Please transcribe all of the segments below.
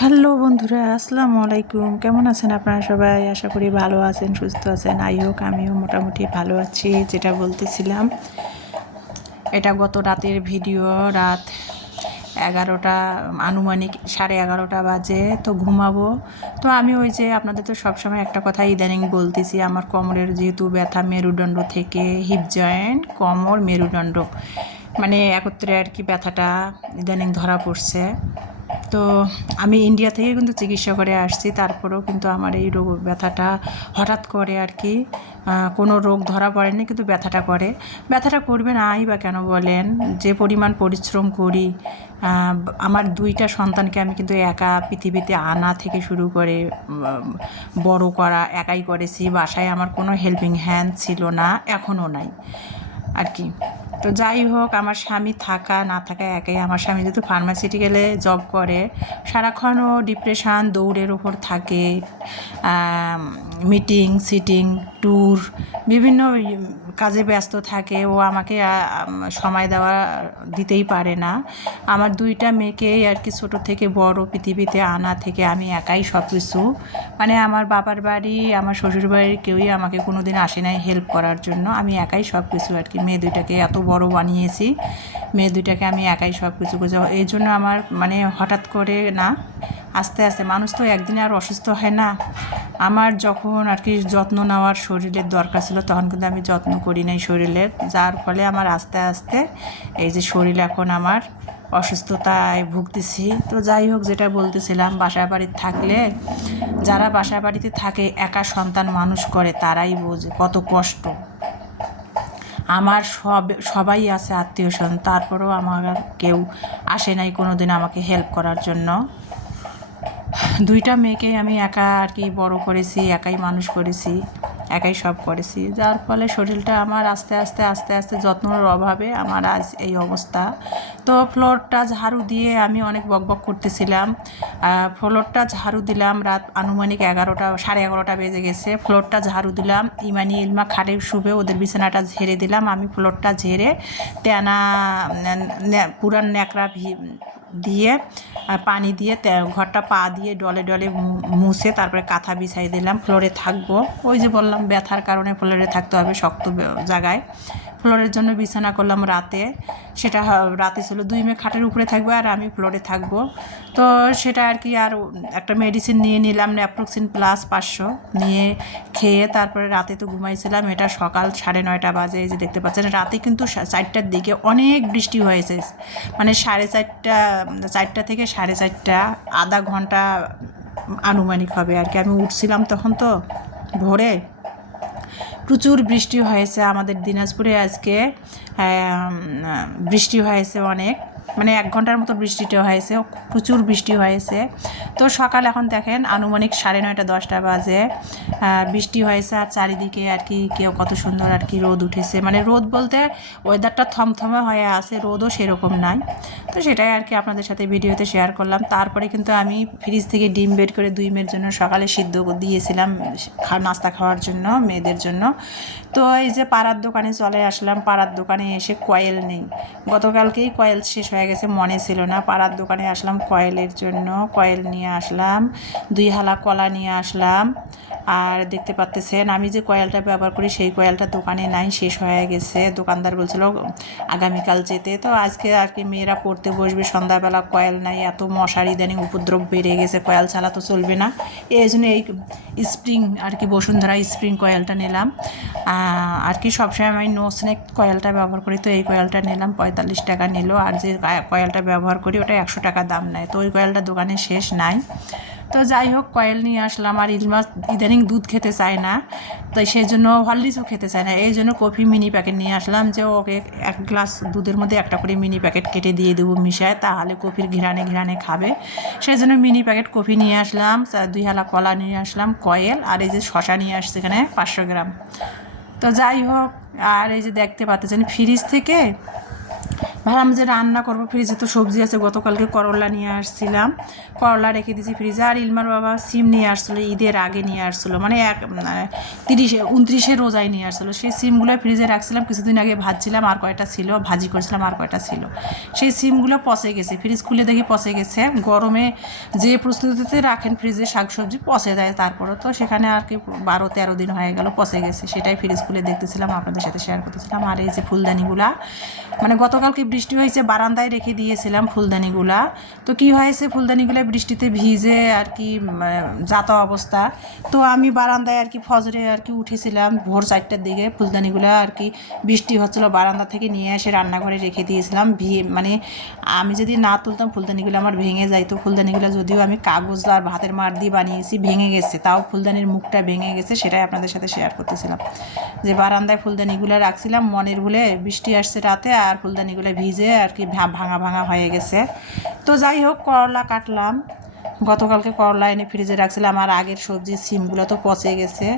Hello বন্ধুরা, আসসালামু আলাইকুম। কেমন আছেন আপনারা সবাই? আশা করি ভালো আছেন, সুস্থ আছেন। হোক আমিও মোটামুটি ভালো আছি। যেটা বলতেছিলাম, এটা গত রাতের ভিডিও। রাত 11টা, আনুমানিক 11:30 বাজে। তো ঘুমাবো। তো আমি ওই যে আপনাদের তো সবসময় একটা কথা ইদানিং বলতেছি, আমার কোমরের যেহেতু ব্যথা, মেরুদণ্ড থেকে হিপ জয়েন্ট, কোমর, মেরুদণ্ড মানে একত্রে আর কি ব্যথাটা ইদানিং ধরা পড়ছে। তো আমি ইন্ডিয়া থেকে কিন্তু চিকিৎসা করে আসছি, তারপরেও কিন্তু আমার এই রোগ ব্যথাটা হঠাৎ করে আর কি, কোনো রোগ ধরা পড়েনি কিন্তু ব্যথাটা করবে নাই বা কেন বলেন? যে পরিমাণ পরিশ্রম করি, আমার 2টা সন্তানকে আমি কিন্তু একা পৃথিবীতে আনা থেকে শুরু করে বড় করা একাই করেছি। বাসায় আমার কোনো হেল্পিং হ্যান্ড ছিল না, এখনও নাই আর কি। তো যাই হোক, আমার স্বামী থাকা না থাকা একাই। আমার স্বামী যেহেতু ফার্মাসিউটিক্যালে জব করে, সারাক্ষণও ডিপ্রেশান দৌড়ের ওপর থাকে, মিটিং সিটিং ট্যুর বিভিন্ন কাজে ব্যস্ত থাকে। ও আমাকে সময় দিতেই পারে না। আমার 2টা মেয়েকেই আর কি ছোটো থেকে বড় পৃথিবীতে আনা থেকে আমি একাই সব কিছু, মানে আমার বাবার বাড়ি, আমার শ্বশুর বাড়ির কেউই আমাকে কোনো দিন আসে নাই হেল্প করার জন্য। আমি একাই সব কিছু আর কি, মেয়ে 2টাকে এত বড় বানিয়েছি, মেয়ে 2টাকে আমি একাই সব কিছু করেছি। এই জন্য আমার মানে হঠাৎ করে না, আস্তে আস্তে, মানুষ তো একদিনে আর অসুস্থ হয় না। আমার যখন আর কি যত্ন নেওয়ার শরীরের দরকার ছিল, তখন কিন্তু আমি যত্ন করি নাই শরীরের, যার ফলে আমার আস্তে আস্তে এই যে শরীর এখন আমার অসুস্থতায় ভুগতেছি। তো যাই হোক, যেটা বলতেছিলাম, বাসা বাড়িতে থাকলে, যারা বাসা বাড়িতে থাকে একা সন্তান মানুষ করে, তারাই বোঝে কত কষ্ট। আমার সবাই আছে আত্মীয় স্বজন, তারপরেও আমার কেউ আসে নাই কোনো দিন আমাকে হেল্প করার জন্য। 2টা মেয়েকে আমি একা আর কি বড় করেছি, একাই মানুষ করেছি, একাই সব করেছি, যার ফলে শরীরটা আমার আস্তে আস্তে আস্তে আস্তে যত্নের অভাবে আমার আজ এই অবস্থা। তো ফ্লোরটা ঝাড়ু দিয়ে আমি অনেক বকবক করতেছিলাম। ফ্লোরটা ঝাড়ু দিলাম, রাত আনুমানিক 11:30 বেজে গেছে। ফ্লোরটা ঝাড়ু দিলাম, ইমানি ইলমা খাটে শুবে ওদের বিছানাটা ঝেড়ে দিলাম। আমি ফ্লোরটা ঝেড়ে তেনা পুরান ন্যাকড়া দিয়ে পানি দিয়ে ঘরটা পা দিয়ে ডলে ডলে মুছে তারপরে কাঁথা বিছাই দিলাম। ফ্লোরে থাকবো, ওই যে বললাম ব্যথার কারণে ফ্লোরে থাকতে হবে, শক্ত জায়গায়। ফ্লোরের জন্য বিছানা করলাম রাতে। সেটা রাতে ছিল 2 মেয়ে খাটের উপরে থাকবে আর আমি ফ্লোরে থাকবো। তো সেটা আর কি, আর একটা মেডিসিন নিয়ে নিলাম, ন্যাপ্রোক্সিন প্লাস 500 নিয়ে খেয়ে তারপরে রাতে তো ঘুমাইছিলাম। এটা সকাল 9:30 বাজে। এই যে দেখতে পাচ্ছেন, রাতে কিন্তু 4টার দিকে অনেক বৃষ্টি হয়েছে, মানে 4:30 থেকে 4:30, আধা ঘন্টা আনুমানিক হবে আর কি। আমি উঠছিলাম তখন, তো ভোরে প্রচুর বৃষ্টি হয়েছে আমাদের দিনাজপুরে আজকে। বৃষ্টি হয়েছে অনেক, মানে 1 ঘন্টার মতো বৃষ্টিটা হয়েছে, প্রচুর বৃষ্টি হয়েছে। তো সকাল এখন দেখেন আনুমানিক 9:30 10টা বাজে, বৃষ্টি হয়েছে আর চারিদিকে আর কি কেউ কত সুন্দর আর কি রোদ উঠেছে। মানে রোদ বলতে ওয়েদারটা থমথমে হয়ে আছে, রোদও সেরকম নাই। তো সেটাই আর কি আপনাদের সাথে ভিডিওতে শেয়ার করলাম। তারপরে কিন্তু আমি ফ্রিজ থেকে ডিম বের করে 2 মেয়ের জন্য সকালে সিদ্ধ দিয়েছিলাম নাস্তা খাওয়ার জন্য, মেয়েদের জন্য। তো এই যে পাড়ার দোকানে চলে আসলাম। পাড়ার দোকানে এসে কয়েল নেই, গতকালকেই কয়েল শেষ হয়ে গেছে, মনে ছিল না। পাড়ার দোকানে আসলাম কয়েলের জন্য, কয়েল নিয়ে আসলাম। 2 হালা কলা নিয়ে আসলাম। আর দেখতে পাচ্তেছেন আমি যে কয়েলটা ব্যবহার করি, সেই কয়েলটা দোকানে নাই, শেষ হয়ে গেছে। দোকানদার বলছিল আগামীকাল যেতে। তো আজকে আর কি মেয়েরা পড়তে বসবে, সন্ধ্যাবেলা কয়েল নাই, এত মশার ইদানিং উপদ্রব বেড়ে গেছে, কয়েল ছাড়া তো চলবে না। এই জন্য এই স্প্রিং আর কি, বসুন্ধরা স্প্রিং কয়েলটা নিলাম আর কি। সবসময় আমি নো স্নেক কয়েলটা ব্যবহার করি, তো এই কয়েলটা নিলাম। 45 টাকা নিল। আর যে কয়েলটা ব্যবহার করি ওটা 100 টাকা দাম নেয়। তো ওই কয়েলটা দোকানে শেষ নাই। তো যাই হোক, কয়েল নিয়ে আসলাম। আর ইলমাস ইদানিং দুধ খেতে চায় না, তো সেই জন্য হরলিক্সও খেতে চায় না। এই জন্য কফি মিনি প্যাকেট নিয়ে আসলাম, যে ওকে 1 গ্লাস দুধের মধ্যে একটা করে মিনি প্যাকেট কেটে দিয়ে দেবো মিশায়, তাহলে কফির ঘিরানে ঘিরানে খাবে। সেই জন্য মিনি প্যাকেট কফি নিয়ে আসলাম, 2 হালা কলা নিয়ে আসলাম, কয়েল, আর এই যে শশা নিয়ে আসছে এখানে 500 গ্রাম। তো যাই হোক, আর এই যে দেখতে পাচ্ছেন ফ্রিজ থেকে ভাবলাম যে রান্না করবো, ফ্রিজে তো সবজি আছে, গতকালকে করলা নিয়ে আসছিলাম, করলা রেখে দিয়েছি ফ্রিজে। আর ইলমার বাবা সিম নিয়ে আসছিলো, ঈদের আগে নিয়ে আসছিলো, মানে 29 রোজায় নিয়ে আসছিলো। সেই সিমগুলো ফ্রিজে রাখছিলাম, কিছুদিন আগে ভাজছিলাম, আর কয়টা ছিল ভাজি করেছিলাম, আর কয়টা ছিল। সেই সিমগুলো পচে গেছে, ফ্রিজ খুলে দেখি পচে গেছে। গরমে যে প্রস্তুতিতে রাখেন ফ্রিজে শাকসবজি পচে যায়, তারপরে তো সেখানে আর কি 12-13 দিন হয়ে গেল পচে গেছে। সেটাই ফ্রিজ খুলে দেখতেছিলাম, আপনাদের সাথে শেয়ার করতেছিলাম। আর এই যে ফুলদানিগুলা, মানে গতকালকে বৃষ্টি হয়েছে, বারান্দায় রেখে দিয়েছিলাম ফুলদানিগুলা। তো কি হয়েছে, ফুলদানিগুলো বৃষ্টিতে ভিজে আর কি যাতা অবস্থা। তো আমি বারান্দায় আর কি ফজরে আর কি উঠেছিলাম ভোর 4টার দিকে, ফুলদানিগুলো আর কি বৃষ্টি হচ্ছিলো, বারান্দা থেকে নিয়ে এসে রান্নাঘরে রেখে দিয়েছিলাম। মানে আমি যদি না তুলতাম ফুলদানিগুলো আমার ভেঙে যাইতো। ফুলদানিগুলো যদিও আমি কাগজ আর ভাতের মার দিয়ে বানিয়েছি, ভেঙে গেছে, তাও ফুলদানির মুখটা ভেঙে গেছে, সেটাই আপনাদের সাথে শেয়ার করতেছিলাম। যে বারান্দায় ফুলদানিগুলো রাখছিলাম মনের ভুলে, বৃষ্টি আসছে রাতে, আর ফুলদানিগুলো ভিজে আর কি ভাঙা ভাঙা হয়ে গেছে। তো যাই হোক, করলা কাটলাম, গতকালকে করলা এনে ফ্রিজে রাখছিলাম, আর আগের সবজি সিমগুলো তো পচে গেছে।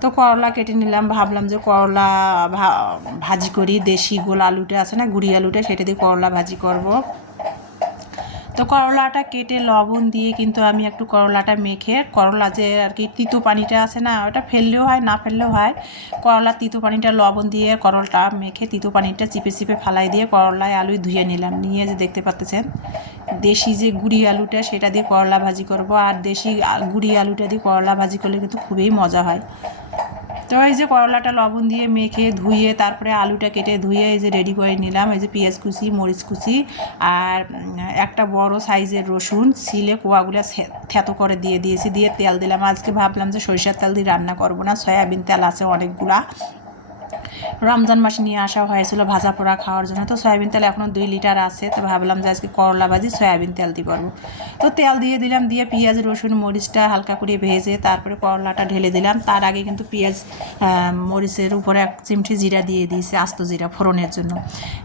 তো করলা কেটে নিলাম, ভাবলাম যে করলা ভাজি করি, দেশি গোল আলুটা আছে না, গুড়ি আলুটা, সেটা দিয়ে করলা ভাজি করব। তো করলাটা কেটে লবণ দিয়ে কিন্তু আমি একটু করলাটা মেখে, করলা যে আর কি তিতো পানিটা আছে না, ওটা ফেললেও হয় না ফেললেও হয়, করলার তিতো পানিটা লবণ দিয়ে করলটা মেখে তিতো পানিটা চিপে চিপে ফালাই দিয়ে করলায় আলু ধুয়ে নিলাম। নিয়ে যে দেখতে পাচ্ছেন দেশি যে গুড়ি আলুটা, সেটা দিয়ে করলা ভাজি করব। আর দেশি গুড়ি আলুটা দিয়ে করলা ভাজি করলে কিন্তু খুবই মজা হয়। তো এই যে করলাটা লবণ দিয়ে মেখে ধুয়ে তারপরে আলুটা কেটে ধুয়ে এই যে রেডি করে নিলাম। এই যে পেঁয়াজ কুচি, মরিচ কুচি, আর একটা বড় সাইজের রসুন ছিলে কোয়াগুলো থেতো করে দিয়ে দিয়েছি, দিয়ে তেল দিলাম। আজকে ভাবলাম যে সরিষার তেল দিয়ে রান্না করবো না, সয়াবিন তেল আছে অনেকগুলা, রমজান মাসে নিয়ে আসা হয়েছিল ভাজা পোড়া খাওয়ার জন্য। তো সয়াবিন তেল এখনও 2 লিটার আছে। তো ভাবলাম যে আজকে করলা ভাজি সয়াবিন তেল দিয়ে করবো। তো তেল দিয়ে দিলাম, দিয়ে পেঁয়াজ রসুন মরিচটা হালকা করে ভেজে তারপরে করলাটা ঢেলে দিলাম। তার আগে কিন্তু পেঁয়াজ মরিচের উপরে 1 চিমটি জিরা দিয়ে দিয়েছি, আস্ত জিরা ফোড়নের জন্য,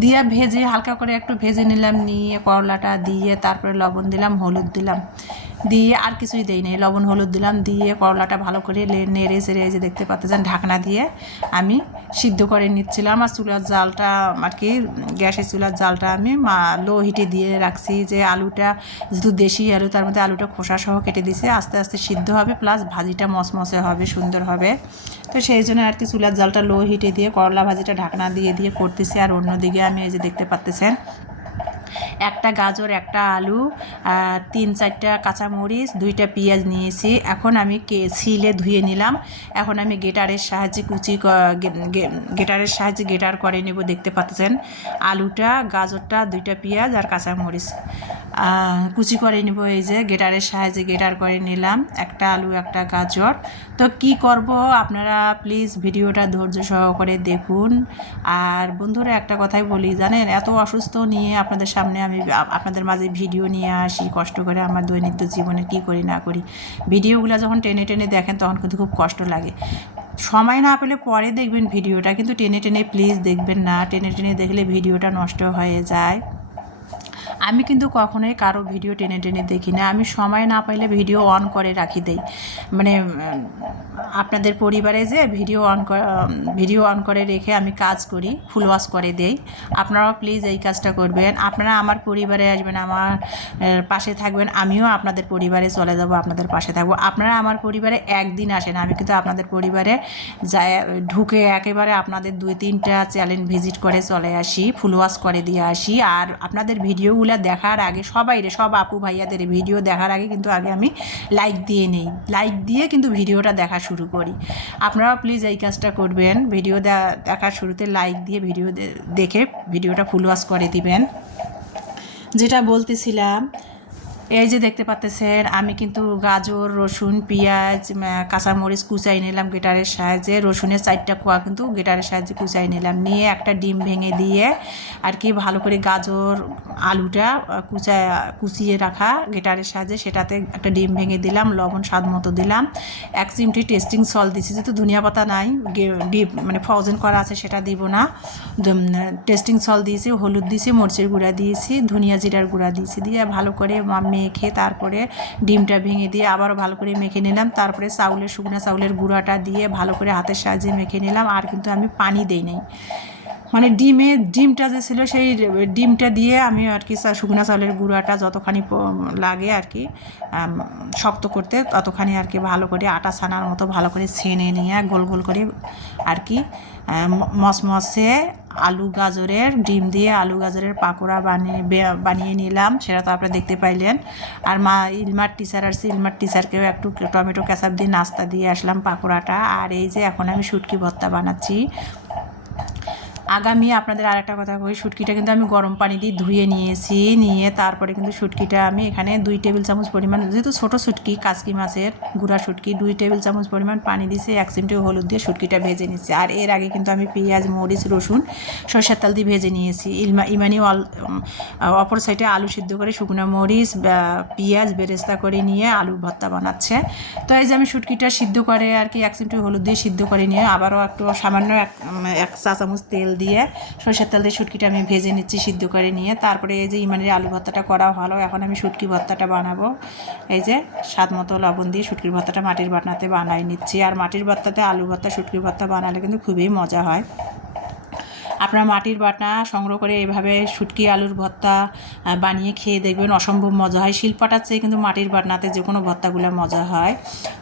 দিয়ে ভেজে হালকা করে একটু ভেজে নিলাম। নিয়ে করলাটা দিয়ে তারপরে লবণ দিলাম, হলুদ দিলাম, দিয়ে আর কিছুই দেই নেই, লবণ হলুদ দিলাম, দিয়ে করলাটা ভালো করে নেড়ে চেড়ে যে দেখতে পাচ্ছেন ঢাকনা দিয়ে আমি সিদ্ধ করে নিচ্ছিলাম। আর চুলার জালটা আর কি গ্যাসের চুলার জালটা আমি লো হিটে দিয়ে রাখছি। যে আলুটা যেহেতু দেশি আলু, তার মধ্যে আলুটা খোসা সহ কেটে দিয়েছি, আস্তে আস্তে সিদ্ধ হবে, প্লাস ভাজিটা মচমচে হবে, সুন্দর হবে। তো সেই জন্য আর কি চুলার জালটা লো হিটে দিয়ে করলা ভাজিটা ঢাকনা দিয়ে দিয়ে করতেছি। আর অন্যদিকে আমি এই যে দেখতে পাচ্ছেন একটা গাজর, একটা আলু, 3-4টা কাঁচামরিচ, 2টা পেঁয়াজ নিয়েছি। এখন আমি ছিলে ধুয়ে নিলাম। এখন আমি গেটারের সাহায্যে গেটারের সাহায্যে গেটার করে নেব। দেখতে পাচ্ছেন আলুটা, গাজরটা, 2টা পেঁয়াজ আর কাঁচামরিচ কুচি করে নেব। এই যে গেটারের সাহায্যে গেটার করে নিলাম, একটা আলু একটা গাজর। তো কি করব আপনারা প্লিজ ভিডিওটা ধৈর্য সহকারে দেখুন। আর বন্ধুরা একটা কথাই বলি জানেন, এত অসুস্থ নিয়ে আপনাদের সামনে আমি আপনাদের মাঝে ভিডিও নিয়ে আসি কষ্ট করে, আমার দৈনন্দিন জীবনে কী করি না করি, ভিডিওগুলো যখন টেনে টেনে দেখেন তখন কিন্তু খুব কষ্ট লাগে। সময় না পেলে পরে দেখবেন ভিডিওটা, কিন্তু টেনে টেনে প্লিজ দেখবেন না, টেনে টেনে দেখলে ভিডিওটা নষ্ট হয়ে যায়। আমি কিন্তু কখনোই কারো ভিডিও টেনে টেনে দেখি না, আমি সময় না পাইলে ভিডিও অন করে রাখি দেই। মানে আপনাদের পরিবারে যে ভিডিও অন করে রেখে আমি কাজ করি, ফুল ওয়াশ করে দেই। আপনারাও প্লিজ এই কাজটা করবেন। আপনারা আমার পরিবারে আসবেন, আমার পাশে থাকবেন, আমিও আপনাদের পরিবারে চলে যাব, আপনাদের পাশে থাকবো। আপনারা আমার পরিবারে একদিন আসেন, আমি কিন্তু আপনাদের পরিবারে যাই ঢুকে একেবারে আপনাদের 2-3টা চ্যানেল ভিজিট করে চলে আসি, ফুল ওয়াশ করে দিয়ে আসি। আর আপনাদের ভিডিওগুলো দেখার আগে সব আপু ভাইয়াদের ভিডিও দেখার আগে কিন্তু আগে আমি লাইক দিয়ে নেই, লাইক দিয়ে কিন্তু ভিডিওটা দেখা শুরু করি। আপনারাও প্লিজ এই কাজটা করবেন, ভিডিও দেখার শুরুতে লাইক দিয়ে ভিডিও দেখে ভিডিওটা ফুল ওয়াশ করে দিবেন। যেটা বলতেছিলাম, এই যে দেখতে পাচ্ছেন আমি কিন্তু গাজর, রসুন, পেঁয়াজ, কাঁচামরিচ কুচাই নিলাম গেটারের সাহায্যে, রসুনের 4টা কোয়া কিন্তু গেটারের সাহায্যে কুচাই নিলাম। নিয়ে একটা ডিম ভেঙে দিয়ে আর কি ভালো করে গাজর আলুটা কুচিয়ে রাখা গেটারের সাহায্যে সেটাতে একটা ডিম ভেঙে দিলাম, লবণ স্বাদ মতো দিলাম, 1 চিমটি টেস্টিং সল্ট দিয়েছি, যেহেতু ধনিয়া পাতা নাই, ডিপ মানে ফ্রোজেন করা আছে সেটা দিব না, টেস্টিং সল্ট দিয়েছি, হলুদ দিয়েছি, মরিচের গুঁড়া দিয়েছি, ধনিয়া জিরার গুঁড়া দিয়েছি, দিয়ে ভালো করে মেখে তারপরে ডিমটা ভেঙে দিয়ে আবারও ভালো করে মেখে নিলাম। তারপরে শুকনো চাউলের গুঁড়াটা দিয়ে ভালো করে হাতের সাহায্যে মেখে নিলাম। আর কিন্তু আমি পানি দেই নাই, মানে ডিমটা যে ছিল সেই ডিমটা দিয়ে আমি আর কি শুকনো চালের গুঁড়াটা যতখানি লাগে আর কি শক্ত করতে ততখানি আর কি ভালো করে আটা ছানার মতো ভালো করে ছেনে নিয়ে গোল গোল করে আর কি মসমসে আলু গাজরের ডিম দিয়ে আলু গাজরের পাকোড়া বানিয়ে নিলাম, সেটা তো আপনারা দেখতে পাইলেন। আর ইলমার টিচার আসছে, ইলমার টিচারকেও একটু টমেটো কেচাপ দিয়ে নাস্তা দিয়ে আসলাম পাকোড়াটা। আর এই যে এখন আমি শুটকি ভর্তা বানাচ্ছি। আগামী আপনাদের আর একটা কথা কই, শুটকিটা কিন্তু আমি গরম পানি দিয়ে ধুয়ে নিয়ে তারপরে কিন্তু শুটকিটা আমি এখানে 2 টেবিল চামচ পরিমাণ, যেহেতু ছোটো শুটকি কাচকি মাছের গুঁড়া শুটকি, 2 টেবিল চামচ পরিমাণ পানি দিয়েছি, 1 চিমটি হলুদ দিয়ে শুটকিটা ভেজে নিচ্ছি। আর এর আগে কিন্তু আমি পেঁয়াজ মরিচ রসুন সরষের তেল দিয়ে ভেজে নিয়েছি। ইমানি অপর সাইডে আলু সিদ্ধ করে শুকনো মরিচ পেঁয়াজ বেরেস্তা করে নিয়ে আলু ভর্তা বানাচ্ছে। তো এই যে আমি শুটকিটা সিদ্ধ করে আর কি 1 চিমটি হলুদ দিয়ে সিদ্ধ করে নিয়ে আবারও একটু সামান্য 1 চা চামচ তেল দিয়ে সরষের তেল দিয়ে শুটকিটা আমি ভেজে নিচ্ছি সিদ্ধ করে নিয়ে। তারপরে এই যে ইমানের আলু ভর্তাটা করা হলো, এখন আমি শুটকি ভর্তাটা বানাবো। এই যে স্বাদ মতো লবণ দিয়ে শুটকির ভর্তাটা মাটির বাটনাতে বানাই নিচ্ছি। আর মাটির ভর্তাতে আলু ভর্তা শুটকির ভর্তা বানালে কিন্তু খুবই মজা হয়। আপনারা মাটির বাটনা সংগ্রহ করে এভাবে শুটকি আলুর ভর্তা বানিয়ে খেয়ে দেখবেন, অসম্ভব মজা হয়। শিলপাটার চেয়ে কিন্তু মাটির বাটনাতে যে কোনো ভর্তাগুলো মজা হয়।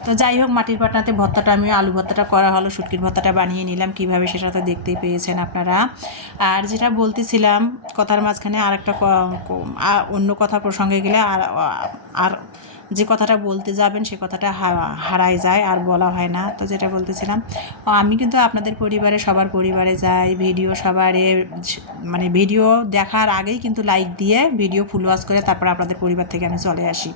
তো যাই হোক, মাটির বাটনাতে ভর্তাটা আমি আলু ভর্তাটা করা হলো, শুটকির ভর্তাটা বানিয়ে নিলাম কীভাবে সেটা তো দেখতেই পেয়েছেন আপনারা। আর যেটা বলতেছিলাম কথার মাঝখানে আর একটা অন্য কথা প্রসঙ্গে গেলে আর যে কথাটা বলতে যাবেন সে কথাটা হারায় যায় আর বলা হয় না। তো যেটা বলতেছিলাম, আমি কিন্তু আপনাদের পরিবারে সবার পরিবারে যাই, ভিডিও সবারে মানে ভিডিও দেখার আগেই কিন্তু লাইক দিয়ে ভিডিও ফুল ওয়াচ করে তারপর আপনাদের পরিবার থেকে আমি চলে আসি।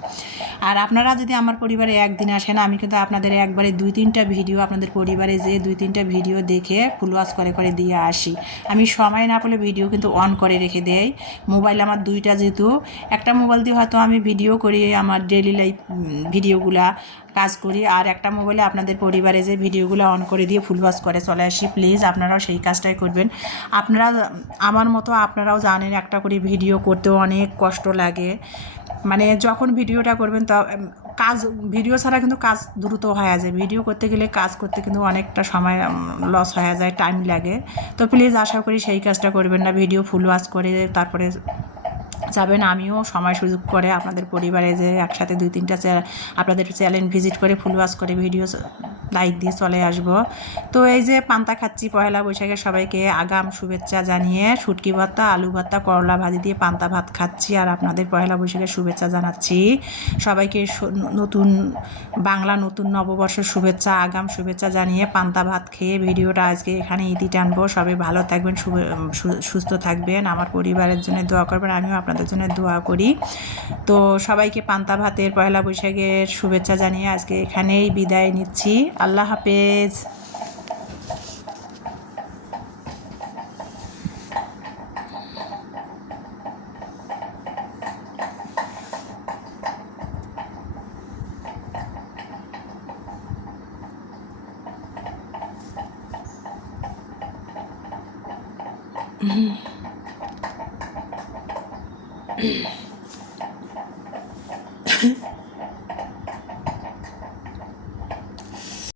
আর আপনারা যদি আমার পরিবারে একদিন আসেন, আমি কিন্তু আপনাদের একবারে 2-3টা ভিডিও আপনাদের পরিবারে যেয়ে 2-3টা ভিডিও দেখে ফুল ওয়াচ করে দিয়ে আসি। আমি সময় না পেলে ভিডিও কিন্তু অন করে রেখে দেই। মোবাইল আমার 2টা, যেহেতু একটা মোবাইল দিয়ে হয়তো আমি ভিডিও করি আমার ডেইলি লাইফ ভিডিওগুলা কাজ করি, আর একটা মোবাইলে আপনাদের পরিবারে যে ভিডিওগুলো অন করে দিয়ে ফুল ওয়াচ করে চলে আসি। প্লিজ আপনারাও সেই কাজটাই করবেন। আপনারা আমার মতো আপনারাও জানেন একটা করে ভিডিও করতেও অনেক কষ্ট লাগে। মানে যখন ভিডিওটা করবেন ভিডিও ছাড়া কিন্তু কাজ দ্রুত হয়ে যায়, ভিডিও করতে গেলে কাজ করতে কিন্তু অনেকটা সময় লস হয়ে যায়, টাইম লাগে। তো প্লিজ আশা করি সেই কাজটা করবেন না, ভিডিও ফুল ওয়াচ করে তারপরে যাবেন। আমিও সময় সুযোগ করে আপনাদের পরিবারে যে একসাথে 2-3টা আপনাদের চ্যানেল ভিজিট করে ফুল ওয়াচ করে ভিডিও লাইক দিয়ে চলে আসব। তো এই যে পান্তা খাচ্ছি, পয়লা বৈশাখে সবাইকে আগাম শুভেচ্ছা জানিয়ে শুটকি ভর্তা আলু ভর্তা করলা ভাজি দিয়ে পান্তা ভাত খাচ্ছি, আর আপনাদের পয়লা বৈশাখের শুভেচ্ছা জানাচ্ছি। সবাইকে নতুন বাংলা নতুন নববর্ষের শুভেচ্ছা, আগাম শুভেচ্ছা জানিয়ে পান্তা ভাত খেয়ে ভিডিওটা আজকে এখানে ইতি টানবো। সবাই ভালো থাকবেন, সুস্থ থাকবেন, আমার পরিবারের জন্য দোয়া করবেন, আমিও আপনাদের জন্য দোয়া করি। তো সবাইকে পান্তা ভাতের পয়লা বৈশাখের শুভেচ্ছা জানিয়ে আজকে এখানেই বিদায় নিচ্ছি। আল্লাহ হাফেজ।